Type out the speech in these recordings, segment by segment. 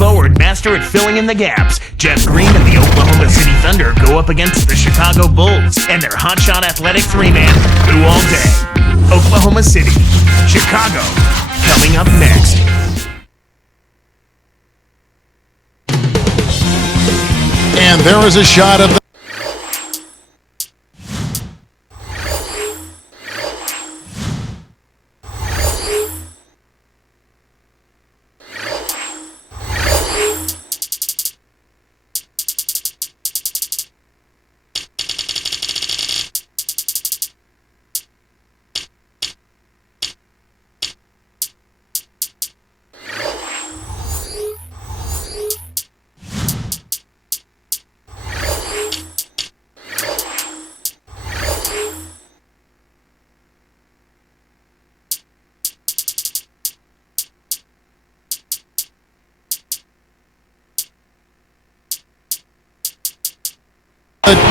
forward, master at filling in the gaps. Jeff Green and the Oklahoma City Thunder go up against the Chicago Bulls and their hotshot athletic three-man, Who All Day. Oklahoma City, Chicago, coming up next. And there is a shot of the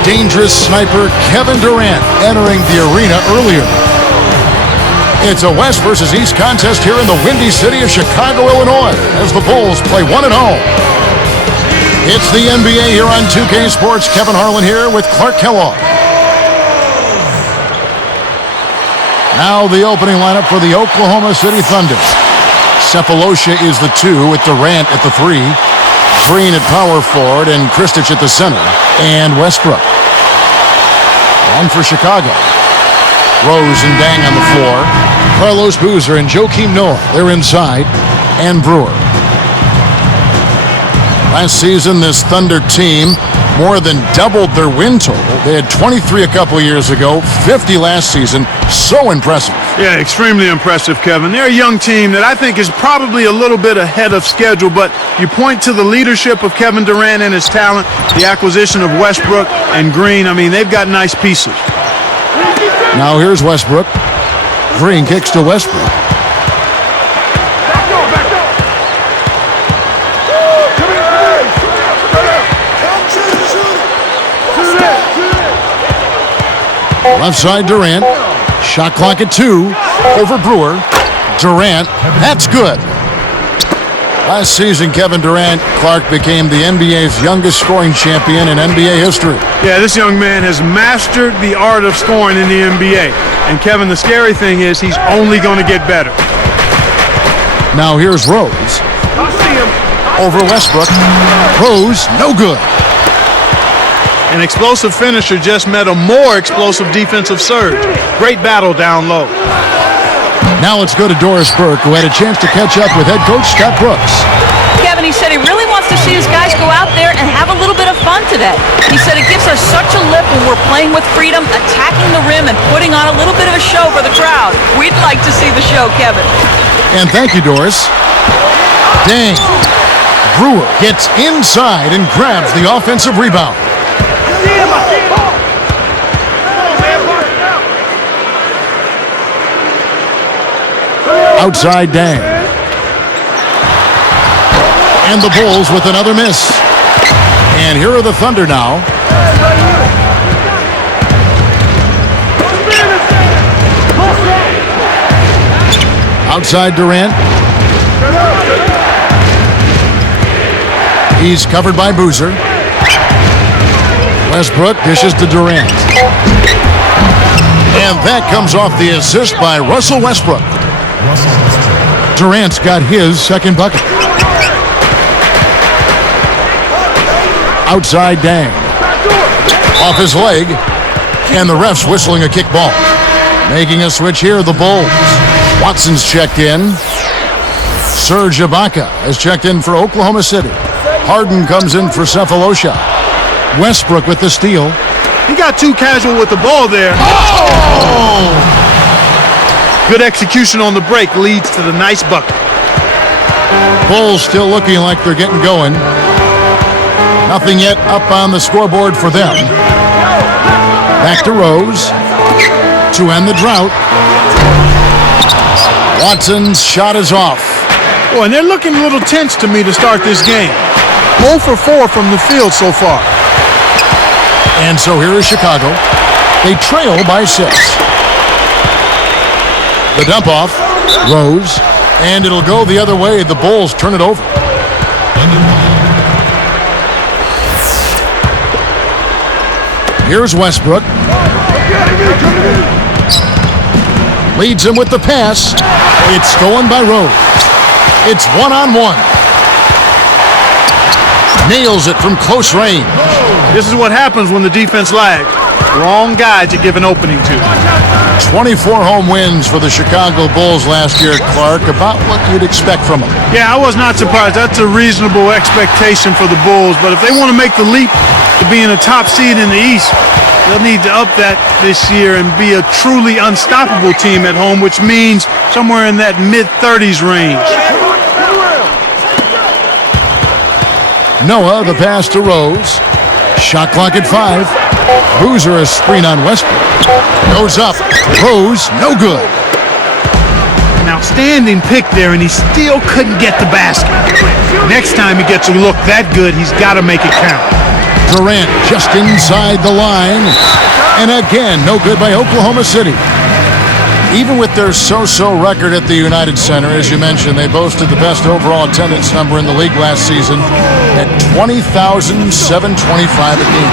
dangerous sniper Kevin Durant entering the arena earlier. It's a West versus East contest here in the windy city of Chicago, Illinois, as the Bulls play 1-0. It's the NBA here on 2K Sports. Kevin Harlan here with Clark Kellogg. Now the opening lineup for the Oklahoma City Thunder. Cephalosha is the 2 with Durant at the 3. Green at power forward and Kristich at the center. And Westbrook. On for Chicago. Rose and Dang on the floor. Carlos Boozer and Joakim Noah, they're inside. And Brewer. Last season, this Thunder team more than doubled their win total. They had 23 a couple years ago, 50 last season. So impressive. Yeah, extremely impressive, Kevin. They're a young team that I think is probably a little bit ahead of schedule, but you point to the leadership of Kevin Durant and his talent, the acquisition of Westbrook and Green. I mean, they've got nice pieces. Now here's Westbrook. Green kicks to Westbrook. Left side Durant. Shot clock at 2. Over Brewer. Durant. That's good. Last season, Kevin Durant, Clark, became the NBA's youngest scoring champion in NBA history. Yeah, this young man has mastered the art of scoring in the NBA. And Kevin, the scary thing is he's only going to get better. Now here's Rose. Over Westbrook. Rose, no good. An explosive finisher just met a more explosive defensive surge. Great battle down low. Now let's go to Doris Burke, who had a chance to catch up with head coach Scott Brooks. Kevin, he said he really wants to see his guys go out there and have a little bit of fun today. He said it gives us such a lift when we're playing with freedom, attacking the rim, and putting on a little bit of a show for the crowd. We'd like to see the show, Kevin. And thank you, Doris. Dang. Brewer gets inside and grabs the offensive rebound. Outside Dang. And the Bulls with another miss. And here are the Thunder now. Outside Durant. He's covered by Boozer. Westbrook dishes to Durant. And that comes off the assist by Russell Westbrook. Durant's got his second bucket. Outside Dang. Off his leg. And the ref's whistling a kickball. Making a switch here, the Bulls. Watson's checked in. Serge Ibaka has checked in for Oklahoma City. Harden comes in for Cephalosha. Westbrook with the steal. He got too casual with the ball there. Oh! Good execution on the break leads to the nice bucket. Bulls still looking like they're getting going. Nothing yet up on the scoreboard for them. Back to Rose to end the drought. Watson's shot is off. Boy, and they're looking a little tense to me to start this game. 0 for 4 from the field so far. And so here is Chicago. They trail by 6. The dump off, Rose, and it'll go the other way. The Bulls turn it over. Here's Westbrook. Leads him with the pass. It's stolen by Rose. It's one-on-one. Nails it from close range. This is what happens when the defense lags. Wrong guy to give an opening to. 24 home wins for the Chicago Bulls last year, Clark. About what you'd expect from them. Yeah, I was not surprised. That's a reasonable expectation for the Bulls. But if they want to make the leap to being a top seed in the East, they'll need to up that this year and be a truly unstoppable team at home, which means somewhere in that mid-30s range. Noah, the pass to Rose. Shot clock at 5. Boozer, a screen on Westbrook. Goes up. Rose, no good. An outstanding pick there, and he still couldn't get the basket. Next time he gets a look that good, he's got to make it count. Durant just inside the line. And again, no good by Oklahoma City. Even with their so-so record at the United Center, as you mentioned, they boasted the best overall attendance number in the league last season at 20,725 a game.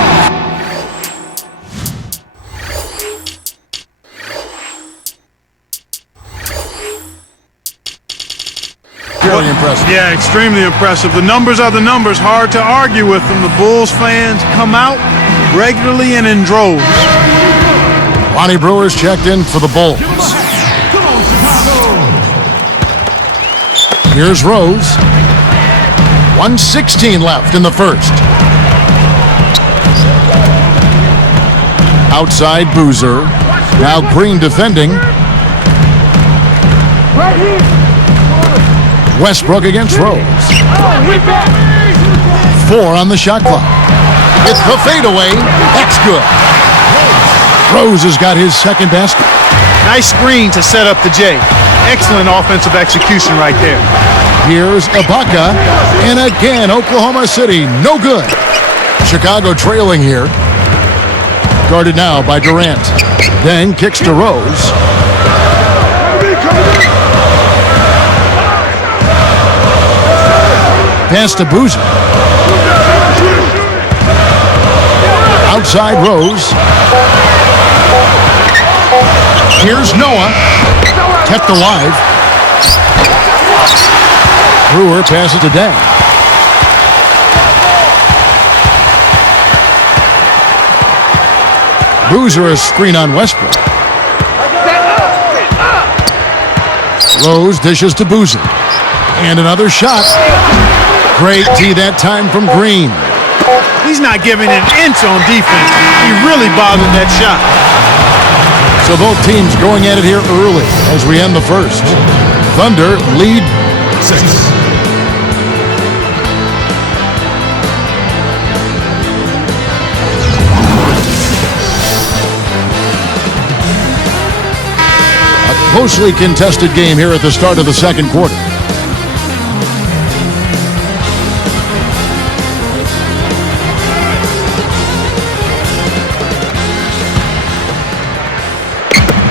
Very impressive. Yeah, extremely impressive. The numbers are the numbers. Hard to argue with them. The Bulls fans come out regularly and in droves. Lonnie Brewer's checked in for the Bulls. Here's Rose. 1:16 left in the first. Outside Boozer. Now Green defending. Westbrook against Rose. 4 on the shot clock. It's the fadeaway. That's good. Rose has got his second basket. Nice screen to set up the J. Excellent offensive execution right there. Here's Ibaka. And again, Oklahoma City, no good. Chicago trailing here. Guarded now by Durant. Then kicks to Rose. Pass to Boozer. Outside Rose. Here's Noah. Kept alive. Brewer passes to Dang. Boozer a screen on Westbrook. Rose dishes to Boozer. And another shot. Great D that time from Green. He's not giving an inch on defense. He really bothered that shot. So both teams going at it here early as we end the first. Thunder lead 6. A closely contested game here at the start of the second quarter.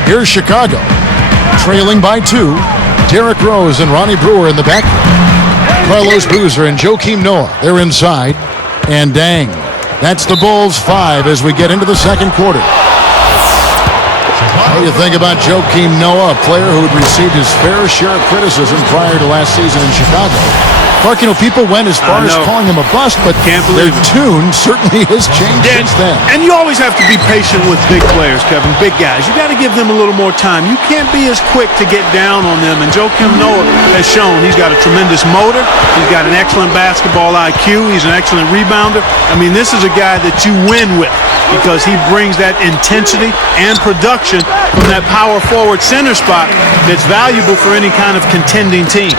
Here's Chicago, trailing by 2. Derrick Rose and Ronnie Brewer in the back. Carlos Boozer and Joakim Noah, they're inside. And Dang, that's the Bulls 5 as we get into the second quarter. What do you think about Joakim Noah, a player who had received his fair share of criticism prior to last season in Chicago? Clark, you know, people went as far as calling him a bust, but their tune certainly has changed since then. And you always have to be patient with big players, Kevin, big guys. You got to give them a little more time. You can't be as quick to get down on them. And Joakim Noah has shown he's got a tremendous motor. He's got an excellent basketball IQ. He's an excellent rebounder. I mean, this is a guy that you win with because he brings that intensity and production from that power forward center spot that's valuable for any kind of contending team.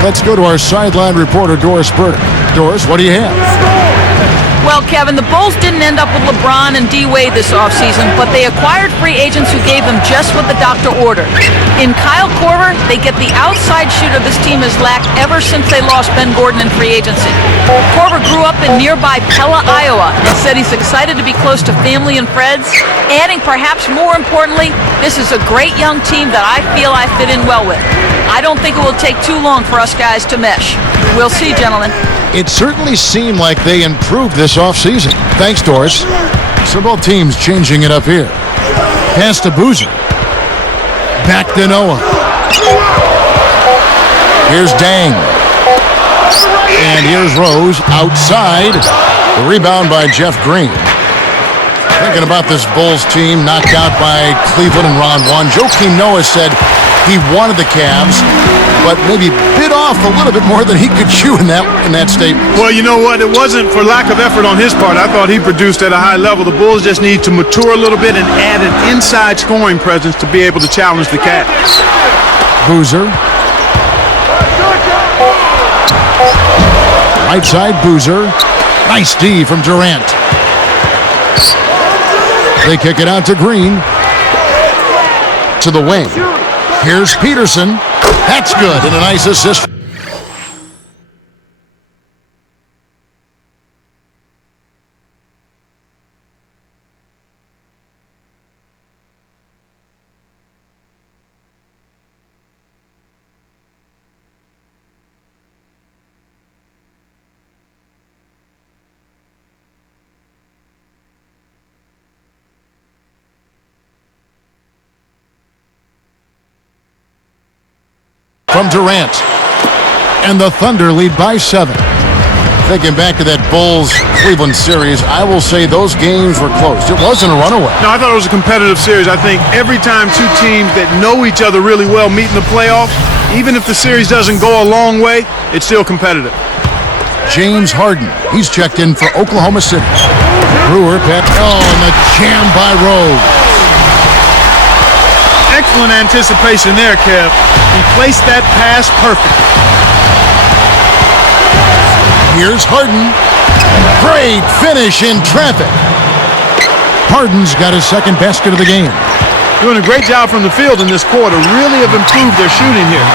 Let's go to our sideline reporter, Doris Burdick. Doris, what do you have? Well, Kevin, the Bulls didn't end up with LeBron and D-Wade this offseason, but they acquired free agents who gave them just what the doctor ordered. In Kyle Korver, they get the outside shooter this team has lacked ever since they lost Ben Gordon in free agency. Korver grew up in nearby Pella, Iowa, and said he's excited to be close to family and friends, adding perhaps more importantly, this is a great young team that I feel I fit in well with. I don't think it will take too long for us guys to mesh. We'll see, gentlemen. It certainly seemed like they improved this offseason. Thanks, Doris. So both teams changing it up here. Pass to Boozer. Back to Noah. Here's Dang. And here's Rose outside. The rebound by Jeff Green. Thinking about this Bulls team knocked out by Cleveland in round one. Joakim Noah said he wanted the Cavs, but maybe bit off a little bit more than he could chew in that statement. Well, you know what? It wasn't for lack of effort on his part. I thought he produced at a high level. The Bulls just need to mature a little bit and add an inside scoring presence to be able to challenge the Cavs. Boozer. Right side, Boozer. Nice D from Durant. They kick it out to Green. To the wing. Here's Peterson. That's good, and a nice assist. From Durant. And the Thunder lead by 7. Thinking back to that Bulls-Cleveland series, I will say those games were close. It wasn't a runaway. No, I thought it was a competitive series. I think every time two teams that know each other really well meet in the playoffs, even if the series doesn't go a long way, it's still competitive. James Harden. He's checked in for Oklahoma City. Brewer, and the jam by Rose. Excellent anticipation there, Kev. He placed that pass perfectly. Here's Harden. Great finish in traffic. Harden's got his second basket of the game. Doing a great job from the field in this quarter. Really have improved their shooting here.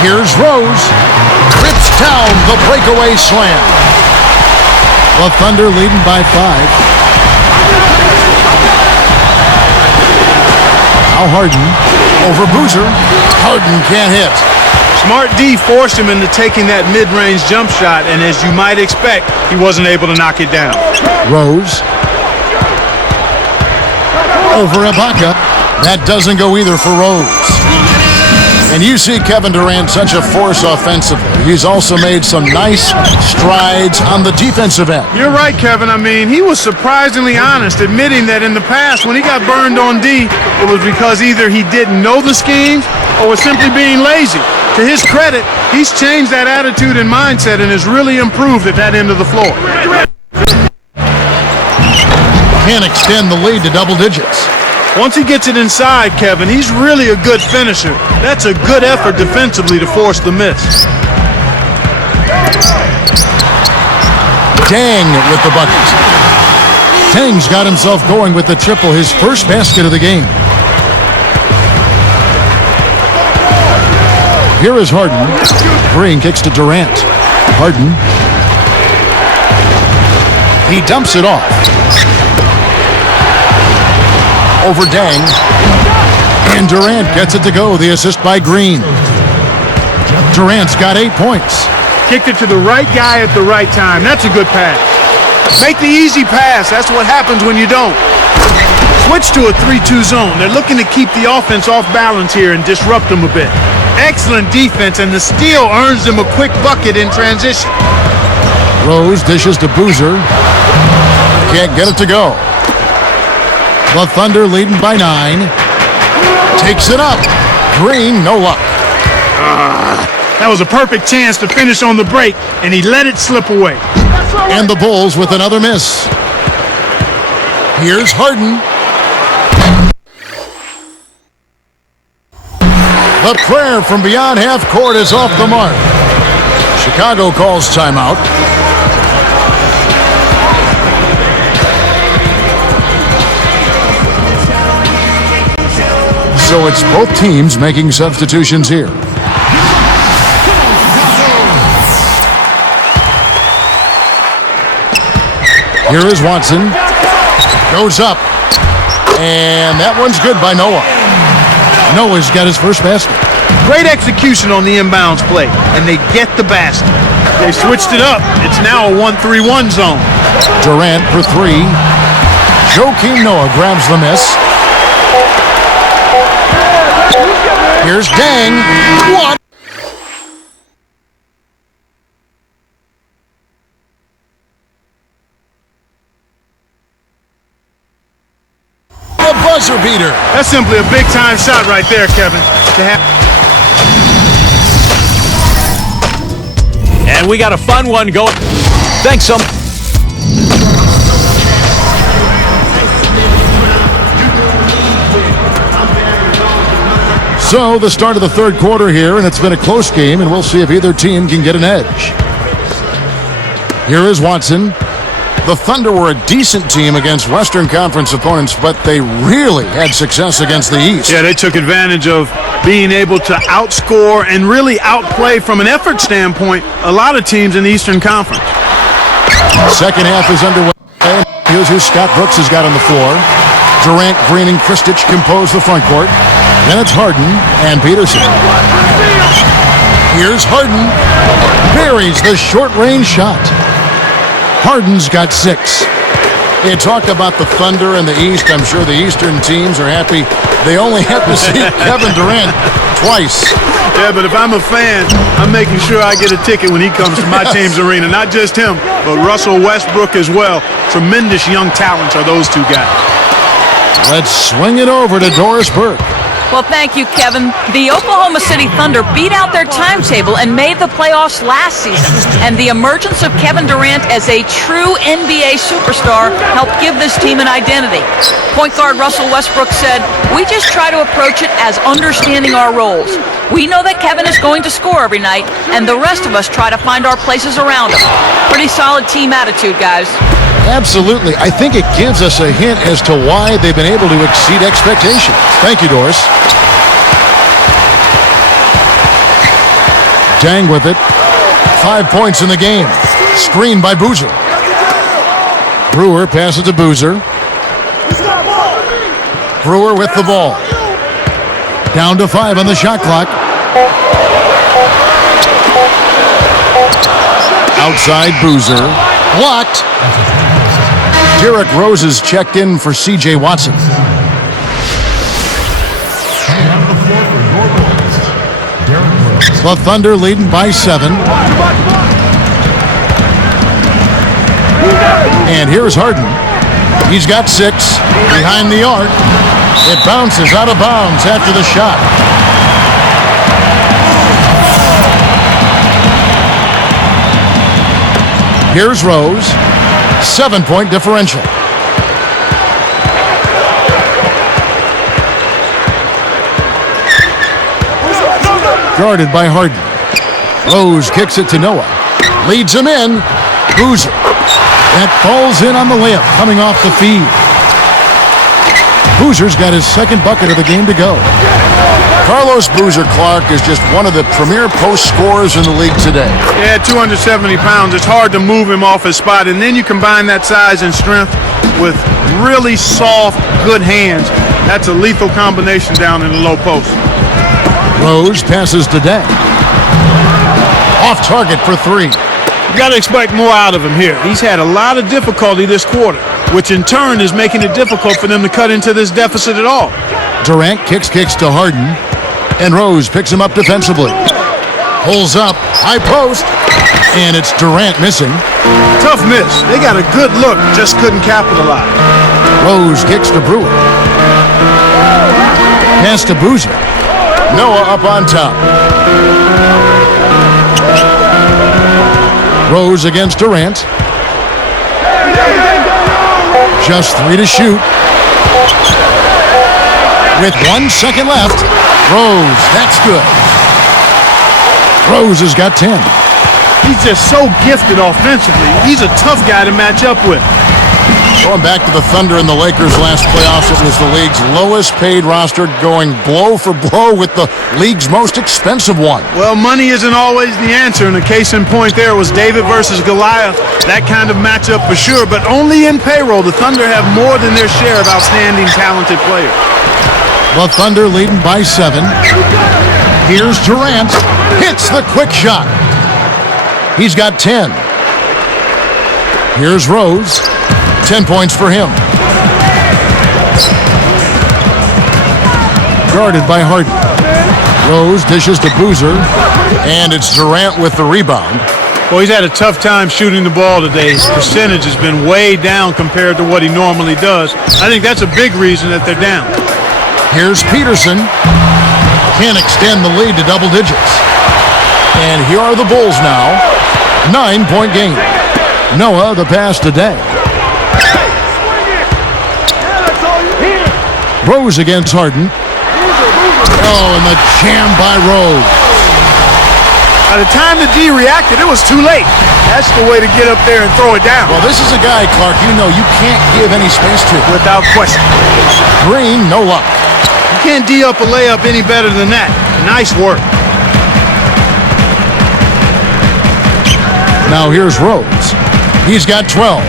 Here's Rose. Rips down the breakaway slam. The Thunder leading by 5. Now Harden over Boozer. Harden can't hit. Smart D forced him into taking that mid-range jump shot, and as you might expect, he wasn't able to knock it down. Rose. Over Ibaka. That doesn't go either for Rose. And you see Kevin Durant such a force offensively. He's also made some nice strides on the defensive end. You're right, Kevin. I mean, he was surprisingly honest, admitting that in the past, when he got burned on D, it was because either he didn't know the schemes or was simply being lazy. To his credit, he's changed that attitude and mindset and has really improved at that end of the floor. Can't extend the lead to double digits. Once he gets it inside, Kevin, he's really a good finisher. That's a good effort defensively to force the miss. Dang with the bucket. Tang's got himself going with the triple, his first basket of the game. Here is Harden. Green kicks to Durant. Harden. He dumps it off. Over Dang. And Durant gets it to go. The assist by Green. Durant's got 8 points. Kicked it to the right guy at the right time. That's a good pass. Make the easy pass. That's what happens when you don't. Switch to a 3-2 zone. They're looking to keep the offense off balance here and disrupt them a bit. Excellent defense, and the steal earns them a quick bucket in transition. Rose dishes to Boozer. Can't get it to go. The Thunder leading by 9. Takes it up. Green, no luck. That was a perfect chance to finish on the break, and he let it slip away. And the Bulls with another miss. Here's Harden. The prayer from beyond half court is off the mark. Chicago calls timeout. So it's both teams making substitutions here. Here is Watson. Goes up. And that one's good by Noah. Noah's got his first basket. Great execution on the inbounds play, and they get the basket. They switched it up. It's now a 1-3-1 zone. Durant for three. Joakim Noah grabs the miss. Here's Dang. What? The buzzer beater. That's simply a big-time shot right there, Kevin. And we got a fun one going. Thanks, some. So the start of the third quarter here, and it's been a close game, and we'll see if either team can get an edge. Here is Watson. The Thunder were a decent team against Western Conference opponents, but they really had success against the East. Yeah, they took advantage of being able to outscore and really outplay from an effort standpoint a lot of teams in the Eastern Conference. Second half is underway. Here's who Scott Brooks has got on the floor. Durant, Green, and Kristich compose the front court. Then it's Harden and Peterson. Here's Harden. Buries the short-range shot. Harden's got 6. You talk about the Thunder and the East. I'm sure the Eastern teams are happy they only have to see Kevin Durant twice. Yeah, but if I'm a fan, I'm making sure I get a ticket when he comes to my team's arena. Not just him, but Russell Westbrook as well. Tremendous young talents are those two guys. Let's swing it over to Doris Burke. Well, thank you, Kevin. The Oklahoma City Thunder beat out their timetable and made the playoffs last season. And the emergence of Kevin Durant as a true NBA superstar helped give this team an identity. Point guard Russell Westbrook said, "We just try to approach it as understanding our roles. We know that Kevin is going to score every night, and the rest of us try to find our places around him." Pretty solid team attitude, guys. Absolutely. I think it gives us a hint as to why they've been able to exceed expectations. Thank you, Doris. Dang with it. 5 points in the game. Screened by Boozer. Brewer passes to Boozer. Brewer with the ball. Down to 5 on the shot clock. Outside Boozer. Blocked. Derrick Rose is checked in for C.J. Watson. The Thunder leading by 7. And here's Harden. He's got 6 behind the arc. It bounces out of bounds after the shot. Here's Rose. 7-point differential. Guarded by Harden. Rose kicks it to Noah. Leads him in. Boozer. That falls in on the layup coming off the feed. Boozer's got his second bucket of the game to go. Carlos Boozer Clark is just one of the premier post scorers in the league today. Yeah, 270 pounds. It's hard to move him off his spot. And then you combine that size and strength with really soft, good hands. That's a lethal combination down in the low post. Rose passes to Dang. Off target for 3. You got to expect more out of him here. He's had a lot of difficulty this quarter, which in turn is making it difficult for them to cut into this deficit at all. Durant kicks to Harden, and Rose picks him up defensively. Pulls up, high post, and it's Durant missing. Tough miss. They got a good look, just couldn't capitalize. Rose kicks to Brewer. Pass to Boozer. Noah up on top. Rose against Durant. Just 3 to shoot. With 1 second left. Rose, that's good. Rose has got 10. He's just so gifted offensively. He's a tough guy to match up with. Going back to the Thunder and the Lakers last playoffs, it was the league's lowest paid roster, going blow for blow with the league's most expensive one. Well, money isn't always the answer, and a case in point there was David versus Goliath. That kind of matchup for sure, but only in payroll. The Thunder have more than their share of outstanding, talented players. The Thunder leading by 7. Here's Durant. Hits the quick shot. He's got 10. Here's Rose. 10 points for him. Guarded by Harden. Rose dishes to Boozer. And it's Durant with the rebound. Well, he's had a tough time shooting the ball today. His percentage has been way down compared to what he normally does. I think that's a big reason that they're down. Here's Peterson. Can't extend the lead to double digits. And here are the Bulls now. 9-point game. Noah the pass today. Rose against Harden. Oh, and the jam by Rose. By the time the D reacted, it was too late. That's the way to get up there and throw it down. Well, this is a guy, Clark, you know you can't give any space to. Without question. Green, no luck. You can't D up a layup any better than that. Nice work. Now here's Rose. He's got 12.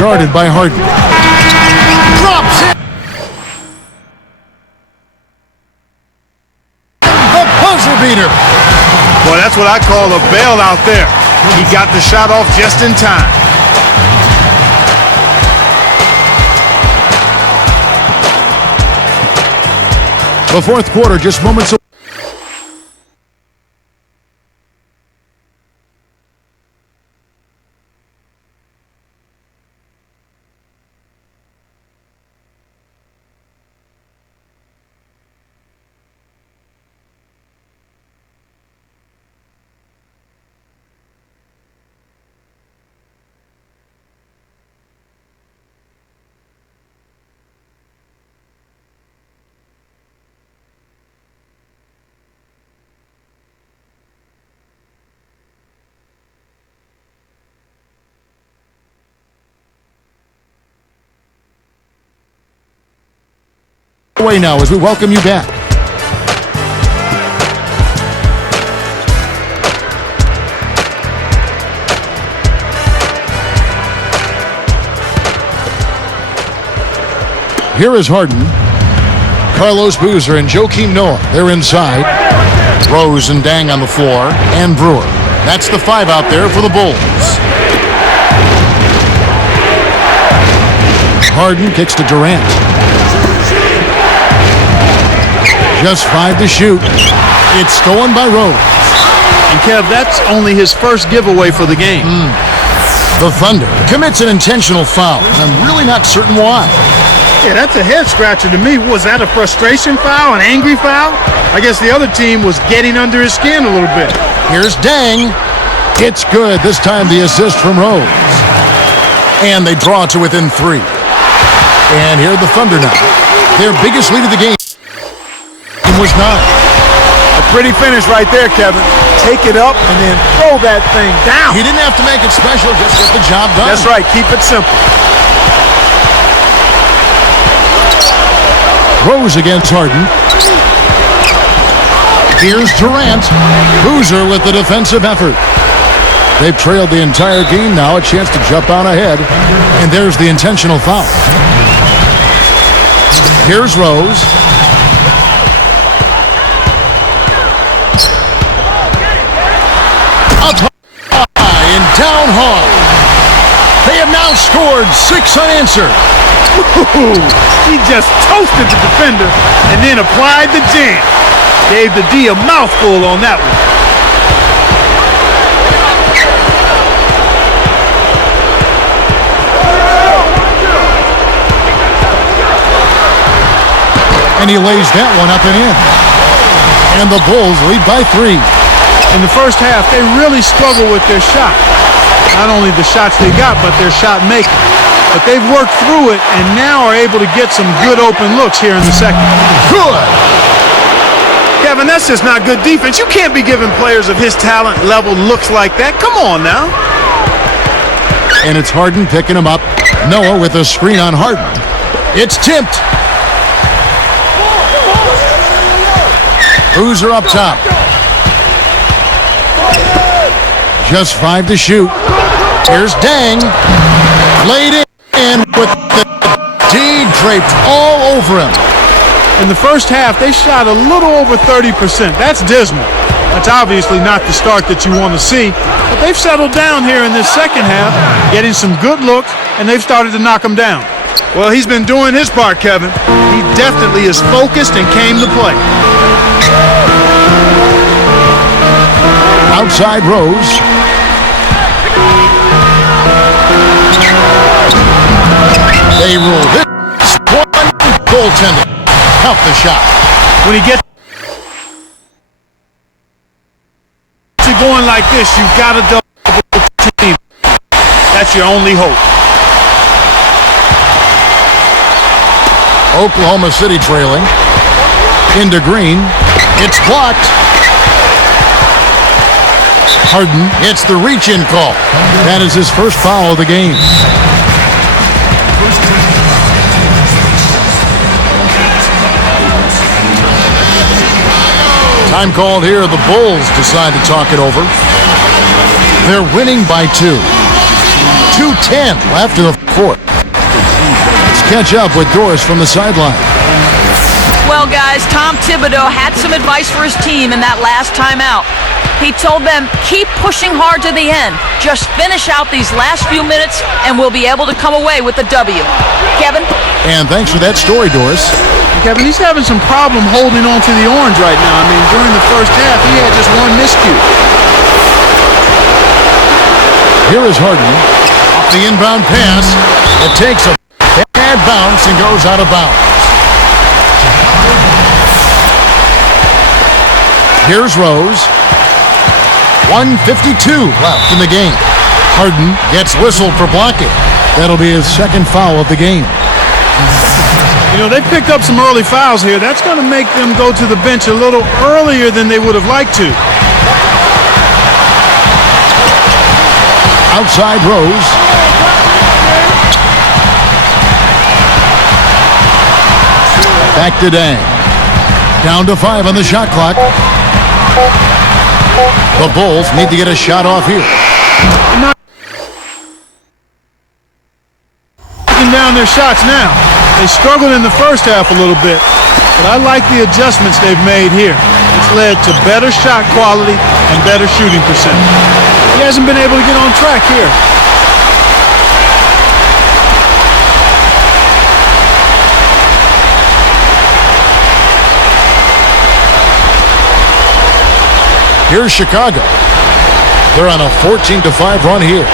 Guarded by Harden. Drops it. The buzzer beater. Boy, that's what I call a bailout there. He got the shot off just in time. The fourth quarter just moments away. Away now as we welcome you back. Here is Harden. Carlos Boozer and Joakim Noah. They're inside. Rose and Dang on the floor. And Brewer. That's the 5 out there for the Bulls. Harden kicks to Durant. Just 5 to shoot. It's stolen by Rose. And Kev, that's only his first giveaway for the game. The Thunder commits an intentional foul, and I'm really not certain why. Yeah, that's a head scratcher to me. Was that a frustration foul, an angry foul? I guess the other team was getting under his skin a little bit. Here's Dang. It's good. This time the assist from Rose. And they draw to within 3. And here are the Thunder now. Their biggest lead of the game was 9. A pretty finish right there, Kevin. Take it up and then throw that thing down. He didn't have to make it special, just get the job done. That's right. Keep it simple. Rose against Harden. Here's Durant. Boozer with the defensive effort. They've trailed the entire game now. A chance to jump out ahead. And there's the intentional foul. Here's Rose. And down hard. They have now scored 6 unanswered. He just toasted the defender and then applied the jam. Gave the D a mouthful on that one. And he lays that one up and in. And the Bulls lead by 3. In the first half, they really struggled with their shot. Not only the shots they got, but their shot making. But they've worked through it and now are able to get some good open looks here in the second. Good. Kevin, that's just not good defense. You can't be giving players of his talent level looks like that. Come on now. And it's Harden picking him up. Noah with a screen on Harden. It's tipped. Boozer up top. Just 5 to shoot. Here's Dang. Laid in. And with the D draped all over him. In the first half, they shot a little over 30%. That's dismal. That's obviously not the start that you want to see. But they've settled down here in this second half, getting some good looks, and they've started to knock them down. Well, he's been doing his part, Kevin. He definitely is focused and came to play. Outside Rose. They rule this one. Goaltender. Count the shot. When he gets going like this, you've got to double team. That's your only hope. Oklahoma City trailing. Into Green. It's blocked. Harden hits the reach-in call. That is his first foul of the game. Time called here. The Bulls decide to talk it over. They're winning by 2. 2:10 left in the fourth. Let's catch up with Doris from the sideline. Well, guys, Tom Thibodeau had some advice for his team in that last timeout. He told them, keep pushing hard to the end. Just finish out these last few minutes, and we'll be able to come away with the W. Kevin? And thanks for that story, Doris. Kevin, he's having some problem holding on to the orange right now. I mean, during the first half, he had just one miscue. Here is Harden. Off the inbound pass. It takes a bad bounce and goes out of bounds. Here's Rose. 1:52 left in the game. Harden gets whistled for blocking. That'll be his second foul of the game. You know, they picked up some early fouls here. That's going to make them go to the bench a little earlier than they would have liked to. Outside Rose. Back to Dang. Down to 5 on the shot clock. The Bulls need to get a shot off here. Taking down their shots now. They struggled in the first half a little bit, but I like the adjustments they've made here. It's led to better shot quality and better shooting percentage. He hasn't been able to get on track here. Here's Chicago. They're on a 14-5 run here.